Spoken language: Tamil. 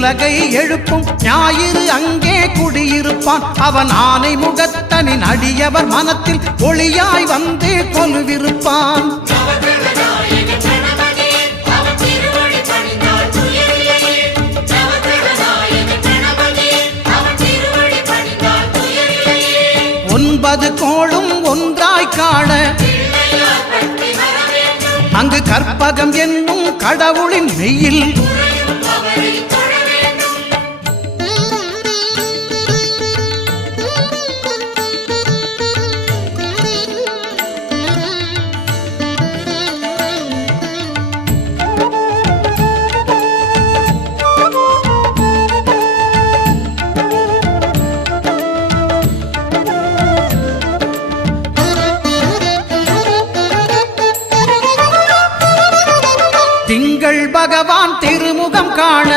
உலகை எழுப்பும் ஞாயிறு அங்கே குடியிருப்பான். அவன் ஆனை முகத்தனின் அடியவர் மனத்தில் ஒளியாய் வந்து கொலுவிருப்பான். ஒன்பது கோளும் ஒன்றாய் காண அங்கு கற்பகம் என்னும் கடவுளின் மெய்யில் திங்கள் பகவான் திருமுகம் காண